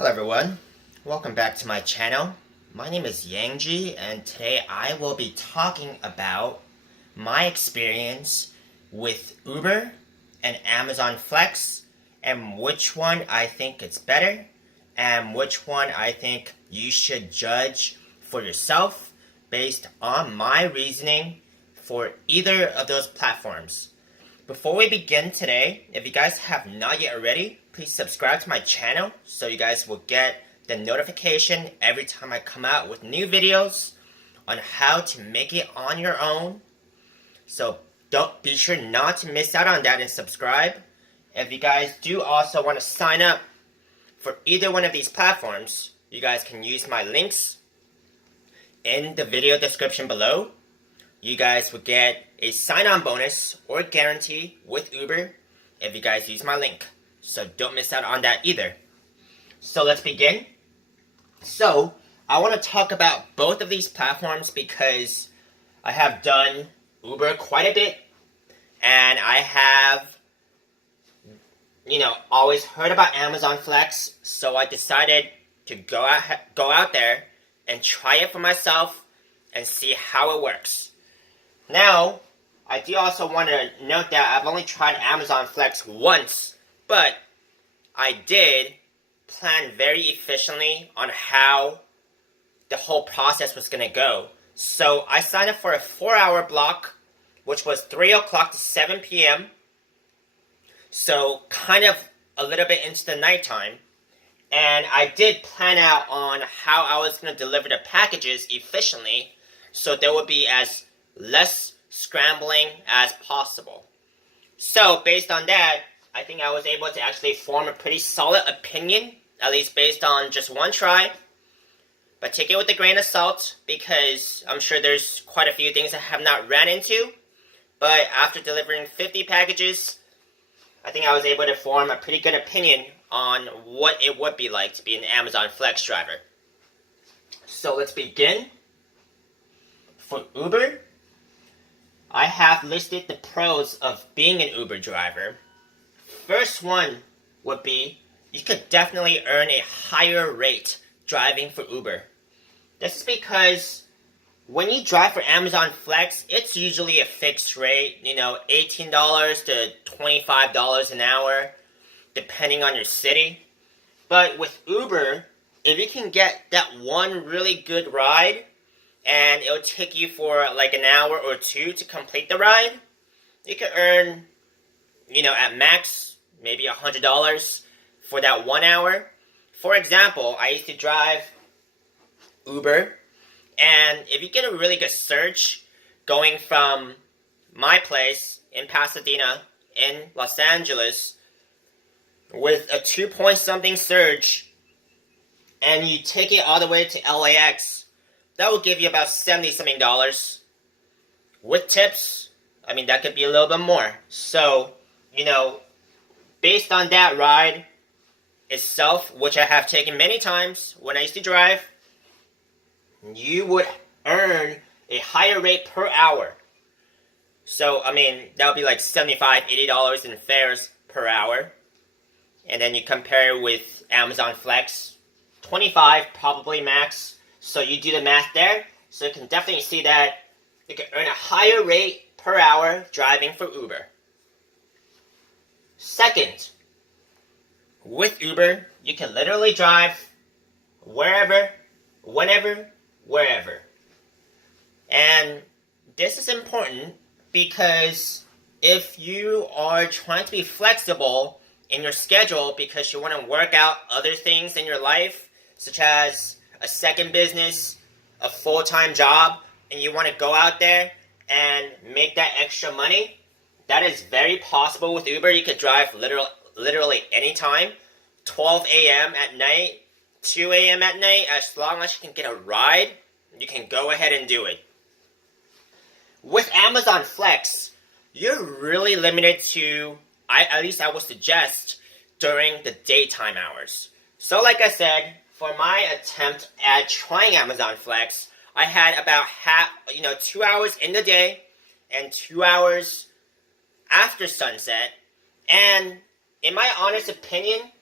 Hello everyone, welcome back to my channel. My name is Yangji and today I will be talking about my experience with Uber and Amazon Flex and which one I think is better and which one I think you should judge for yourself based on my reasoning for either of those platforms. Before we begin today, if you guys have not yet already, please subscribe to my channel so you guys will get the notification every time I come out with new videos on how to make it on your own. So don't be sure not to miss out on that and subscribe. If you guys do also want to sign up for either one of these platforms, you guys can use my links in the video description below. You guys will get a sign-on bonus or guarantee with Uber if you guys use my link. So don't miss out on that either. So let's begin. So I want to talk about both of these platforms because I have done Uber quite a bit and I have, always heard about Amazon Flex. So I decided to go out there and try it for myself and see how it works. Now, I do also want to note that I've only tried Amazon Flex once, but I did plan very efficiently on how the whole process was going to go. So I signed up for a 4-hour block, which was 3 o'clock to 7 p.m. So kind of a little bit into the nighttime. And I did plan out on how I was going to deliver the packages efficiently so there would be as less scrambling as possible. So based on that, I think I was able to actually form a pretty solid opinion, at least based on just one try. But take it with a grain of salt because I'm sure there's quite a few things I have not ran into. But after delivering 50 packages, I think I was able to form a pretty good opinion on what it would be like to be an Amazon Flex driver. So let's begin. For Uber, I have listed the pros of being an Uber driver. First one would be you could definitely earn a higher rate driving for Uber. This is because when you drive for Amazon Flex, it's usually a fixed rate, $18 to $25 an hour, depending on your city. But with Uber, if you can get that one really good ride, and it'll take you for like an hour or two to complete the ride, you can earn, at max, maybe $100 for that 1 hour. For example, I used to drive Uber, and if you get a really good surge going from my place in Pasadena in Los Angeles with a 2-point-something surge, and you take it all the way to LAX, that will give you about $70-something. With tips, that could be a little bit more. So, based on that ride itself, which I have taken many times when I used to drive, you would earn a higher rate per hour. So, that would be like $75-$80 in fares per hour. And then you compare it with Amazon Flex, 25 probably max. So you do the math there. So you can definitely see that you can earn a higher rate per hour driving for Uber. Second, with Uber, you can literally drive wherever, whenever, wherever. And this is important because if you are trying to be flexible in your schedule because you want to work out other things in your life, such as a second business, a full-time job, and you want to go out there and make that extra money, that is very possible with Uber. You could drive literally anytime, 12 a.m. at night, 2 a.m. at night, as long as you can get a ride, you can go ahead and do it. With Amazon Flex, you're really limited to, at least I would suggest, during the daytime hours. So like I said, for my attempt at trying Amazon Flex, I had about 2 hours in the day and 2 hours after sunset. And in my honest opinion,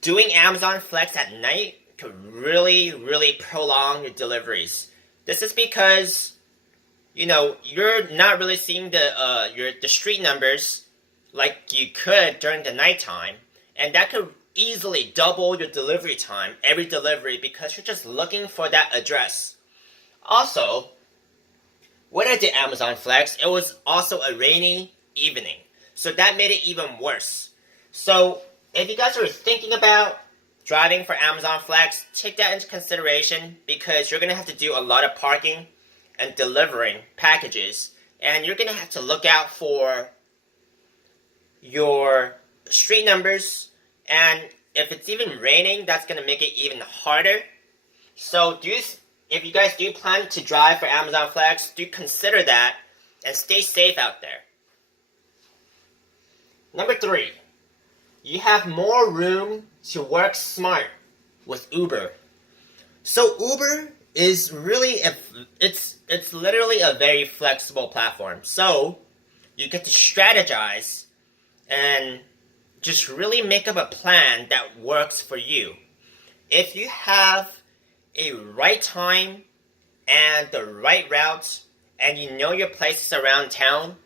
doing Amazon Flex at night could really, really prolong your deliveries. This is because, you're not really seeing the street numbers like you could during the nighttime, and that could easily double your delivery time every delivery because you're just looking for that address. Also, when I did Amazon Flex, it was also a rainy evening, so that made it even worse. So if you guys are thinking about driving for Amazon Flex, take that into consideration because you're going to have to do a lot of parking and delivering packages, and you're going to have to look out for your street numbers, and if it's even raining, that's going to make it even harder. So if you guys do plan to drive for Amazon Flex, do consider that and stay safe out there. Number 3, you have more room to work smart with Uber. So Uber is really it's literally a very flexible platform. So you get to strategize and just really make up a plan that works for you. If you have a right time and the right route and you know your places around town,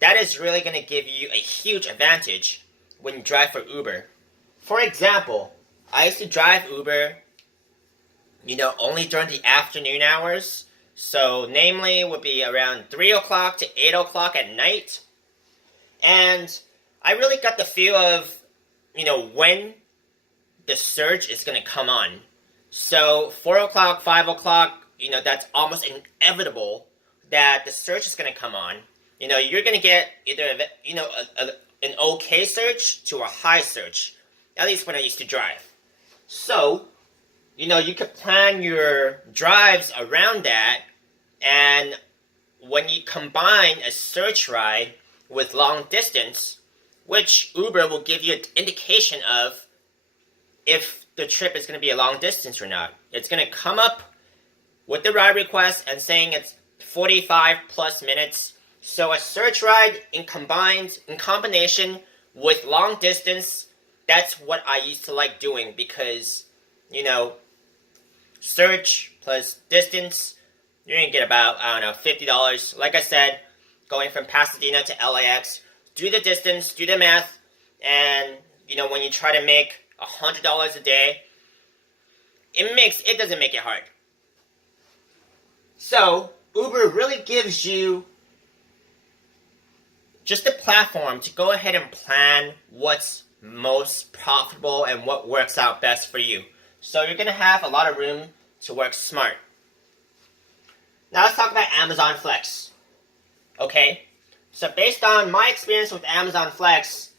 that is really going to give you a huge advantage when you drive for Uber. For example, I used to drive Uber, only during the afternoon hours. So, namely, would be around 3 o'clock to 8 o'clock at night. And I really got the feel of, when the surge is going to come on. So, 4 o'clock, 5 o'clock, that's almost inevitable that the surge is going to come on. You're going to get either, an okay surge to a high surge. At least when I used to drive. So, you could plan your drives around that, and when you combine a surge ride with long distance, which Uber will give you an indication of if the trip is going to be a long distance or not. It's going to come up with the ride request and saying it's 45 plus minutes. So a surge ride in combination with long distance, that's what I used to like doing because, surge plus distance, you're going to get about, $50. Like I said, going from Pasadena to LAX, do the distance, do the math, and, when you try to make $100 a day, it doesn't make it hard. So, Uber really gives you just a platform to go ahead and plan what's most profitable and what works out best for you. So you're going to have a lot of room to work smart. Now let's talk about Amazon Flex. Okay, so based on my experience with Amazon Flex,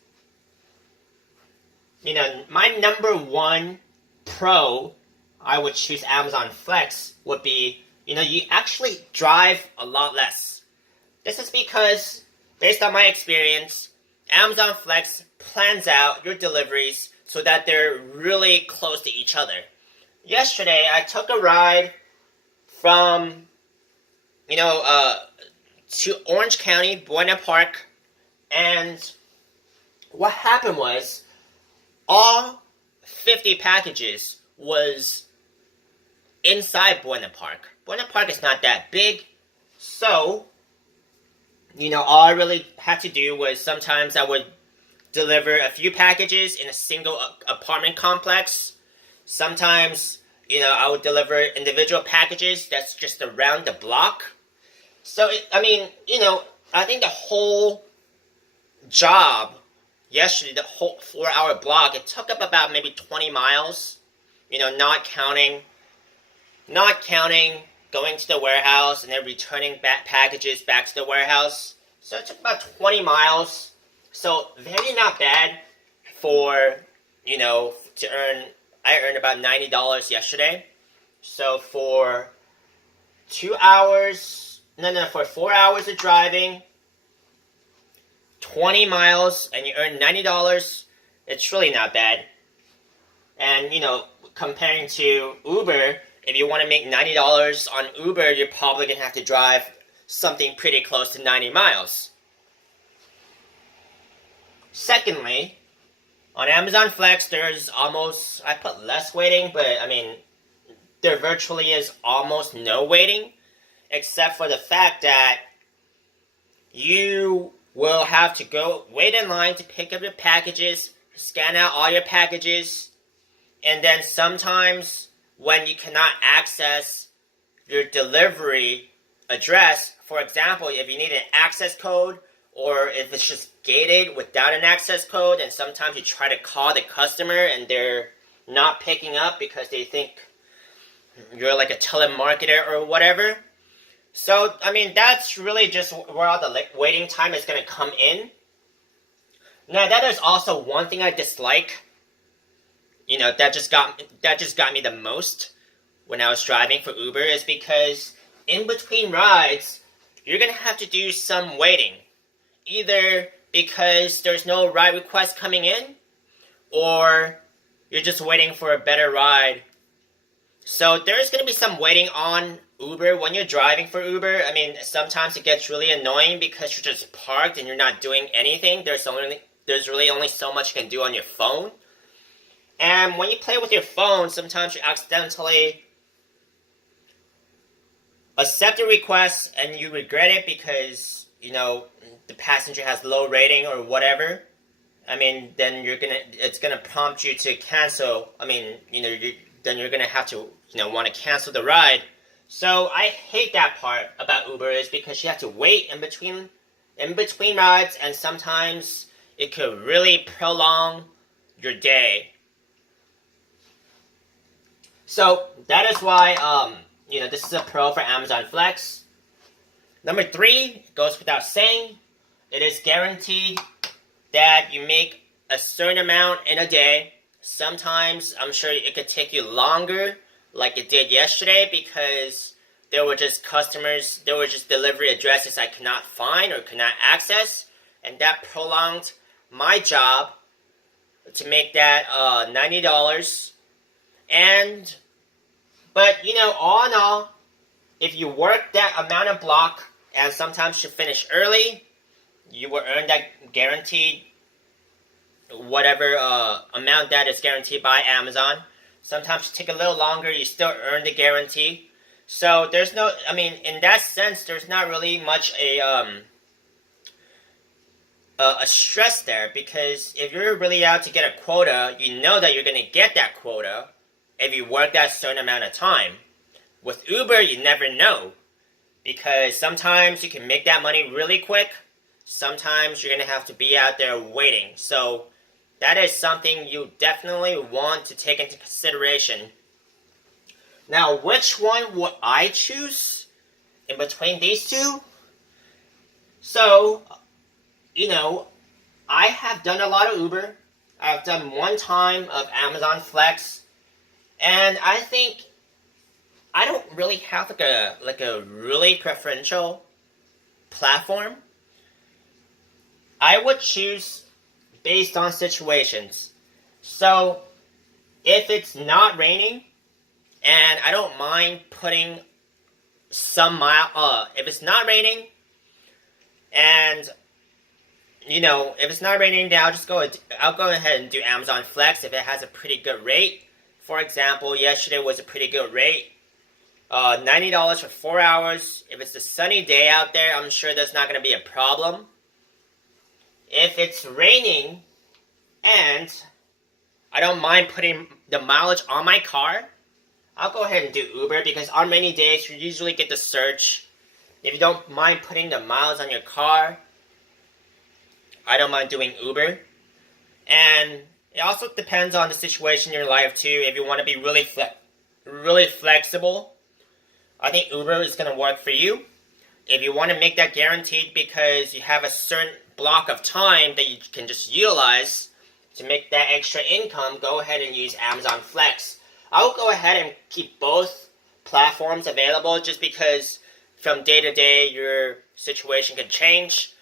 my number one pro I would choose Amazon Flex would be, you actually drive a lot less. This is because, based on my experience, Amazon Flex plans out your deliveries so that they're really close to each other. Yesterday, I took a ride from, to Orange County, Buena Park, and what happened was, all 50 packages was inside Buena Park. Buena Park is not that big, so, all I really had to do was sometimes I would deliver a few packages in a single apartment complex. Sometimes, I would deliver individual packages that's just around the block. So, I think the whole job yesterday, the whole 4-hour block, it took up about maybe 20 miles, not counting going to the warehouse and then returning back packages back to the warehouse. So it took about 20 miles. So very not bad for, I earned about $90 yesterday. So for 4 hours of driving, 20 miles, and you earn $90, it's really not bad. And, comparing to Uber, if you want to make $90 on Uber, you're probably going to have to drive something pretty close to 90 miles. Secondly, On Amazon Flex, there's almost, I put less waiting, but I mean, there virtually is almost no waiting, except for the fact that you will have to go wait in line to pick up your packages, scan out all your packages, and then sometimes when you cannot access your delivery address, for example, if you need an access code or if it's just gated without an access code, and sometimes you try to call the customer and they're not picking up because they think you're like a telemarketer or whatever. So, I mean, that's really just where all the waiting time is going to come in. Now, that is also one thing I dislike. You know, that just got me the most when I was driving for Uber, is because in between rides, you're going to have to do some waiting. Either because there's no ride request coming in, or you're just waiting for a better ride. So there's going to be some waiting on Uber when you're driving for Uber. I mean, sometimes it gets really annoying because you're just parked and you're not doing anything. There's really only so much you can do on your phone. And when you play with your phone, sometimes you accidentally accept a request and you regret it because, you know, the passenger has low rating or whatever. I mean, then it's gonna prompt you to cancel. I mean, you know, then you're gonna have to, you know, want to cancel the ride. So I hate that part about Uber, is because you have to wait in between rides, and sometimes it could really prolong your day. So that is why, you know, this is a pro for Amazon Flex. Number 3 goes without saying. It is guaranteed that you make a certain amount in a day. Sometimes I'm sure it could take you longer, like it did yesterday, because there were just delivery addresses I could not find or could not access, and that prolonged my job to make that $90. But you know, all in all, if you work that amount of block and sometimes you finish early, you will earn that guaranteed whatever amount that is guaranteed by Amazon. Sometimes you take a little longer, you still earn the guarantee. So there's no, I mean, in that sense, there's not really much a stress there, because if you're really out to get a quota, you know that you're going to get that quota if you work that certain amount of time. With Uber, you never know, because sometimes you can make that money really quick. Sometimes you're going to have to be out there waiting. So that is something you definitely want to take into consideration. Now, which one would I choose in between these two? So, you know, I have done a lot of Uber. I've done one time of Amazon Flex. And I think I don't really have like a really preferential platform. I would choose based on situations. So, if it's not raining, and I don't mind putting some if it's not raining, and you know, if it's not raining, then I'll go ahead and do Amazon Flex if it has a pretty good rate. For example, yesterday was a pretty good rate. $90 for 4 hours. If it's a sunny day out there, I'm sure that's not going to be a problem. If it's raining and I don't mind putting the mileage on my car, I'll go ahead and do Uber, because on rainy days you usually get the surge. If you don't mind putting the miles on your car, I don't mind doing Uber. And it also depends on the situation in your life too. If you want to be really flexible, I think Uber is going to work for you. If you want to make that guaranteed because you have a certain block of time that you can just utilize to make that extra income, go ahead and use Amazon Flex. I'll go ahead and keep both platforms available, just because from day to day your situation could change.